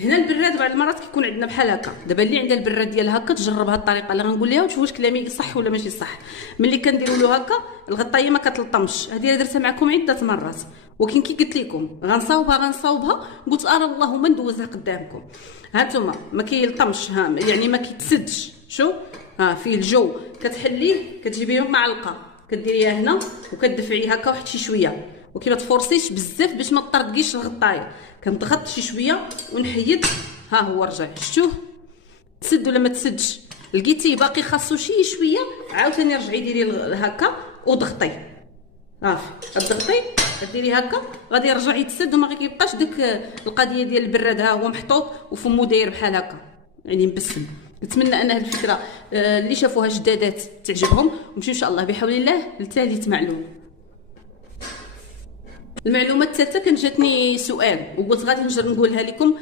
هنا البراد بعض المرات كيكون عندنا بحال هكا. دابا اللي عندها البراد ديال هكا تجرب هاد الطريقه اللي غنقول ليها وتشوف واش كلامي صح ولا ماشي صح. ملي كنديروا له هكا الغطايه ما كتلطمش. هذه درتها معكم عده مرات، ولكن كي قلت لكم غنصاوبها قلت انا اللهم ندوزها قدامكم. ها نتوما ما كيلطمش، ها يعني ما كيتسدش. شوف ها فيه الجو، كتحليه كتجيبيه معلقه كديريها هنا وكتدفعيه هكا واحد شي شويه، وكي ما تفورسيش بزاف باش ما تطردقيش الغطايه. كنضغط شي شويه ونحيد. ها هو رجع، شفتوه تسد ولا ما تسدش؟ لقيتيه باقي خاصو شي شويه، عاوتاني رجعي ديري هكا وضغطي. الضغطي ديري هكا غادي يرجع يتسد وما كيبقاش داك القضيه ديال البراد. ها هو محطوط وفمو داير بحال هكا يعني مبسم. نتمنى ان هذه الفكره اللي شافوها جدادات تعجبهم، ونمشيو ان شاء الله بحول الله لثالث معلومه. المعلومه الثالثه كان جاتني سؤال وقلت غادي نقولها لكم.